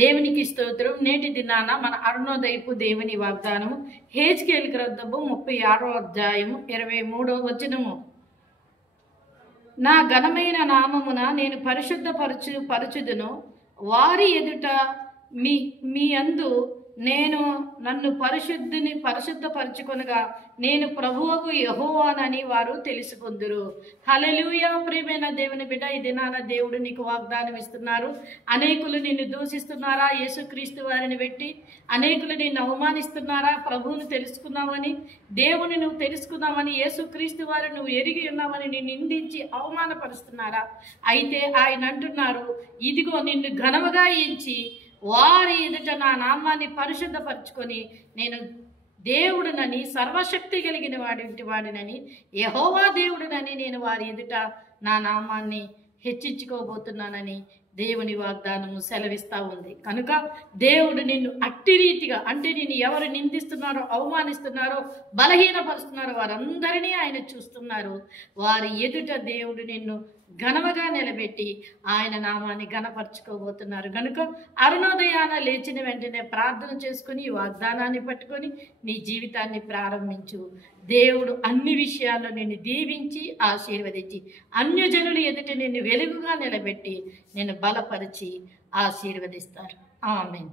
దేవునికి స్తోత్రం. నేటి దినాన మన అరుణోదయపు దేవుని వాగ్దానము హెజ్కేలు గ్రంథము 36వ అధ్యాయము 23వ వచనము. నా ఘనమైన నామమున నేను పరుచుదును, వారి ఎదుట మీ అందు నేను నన్ను పరిశుద్ధపరచుకొనగా నేను ప్రభువుకు యెహోవానని వారు తెలుసుకొందురు. హల్లెలూయా. ప్రియమైన దేవుని బిడ్డ, ఈ దినాన దేవుడు నీకు వాగ్దానం ఇస్తున్నారు. అనేకులు నిన్ను దూషిస్తున్నారా? యేసుక్రీస్తు వారిని పెట్టి అనేకులు నిన్ను అవమానిస్తున్నారా? ప్రభువును తెలుసుకున్నామని, దేవుని నువ్వు తెలుసుకున్నామని, యేసుక్రీస్తు వారిని నువ్వు ఎరిగి ఉన్నామని నిన్ను నిందించి అవమానపరుస్తున్నారా? అయితే ఆయన అంటున్నారు, ఇదిగో నిన్ను ఘనముగా ఎంచి వారి ఎదుట నా నామాన్ని పరిశుద్ధపరచుకొని నేను దేవుడునని, సర్వశక్తి కలిగిన వాడినని, యెహోవా దేవుడునని నేను వారి ఎదుట నా నామాన్ని హెచ్చించుకోబోతున్నానని దేవుని వాగ్దానము సెలవిస్తూ ఉంది. కనుక దేవుడు నిన్ను అట్టి రీతిగా, అంటే నిన్ను ఎవరు నిందిస్తున్నారో, అవమానిస్తున్నారో, బలహీనపరుస్తున్నారో వారందరినీ ఆయన చూస్తున్నారు. వారి ఎదుట దేవుడు నిన్ను ఘనముగా నిలబెట్టి ఆయన నామాన్ని ఘనపరచుకోబోతున్నారు. కనుక అరుణోదయాన లేచిన వెంటనే ప్రార్థన చేసుకుని ఈ వాగ్దానాన్ని పట్టుకొని నీ జీవితాన్ని ప్రారంభించు. దేవుడు అన్ని విషయాల్లో నిన్ను దీవించి ఆశీర్వదించి అన్యజనులు ఎదుట నిన్ను వెలుగుగా నిలబెట్టి నిన్ను బలపరిచి ఆశీర్వదిస్తారు. ఆమేన్.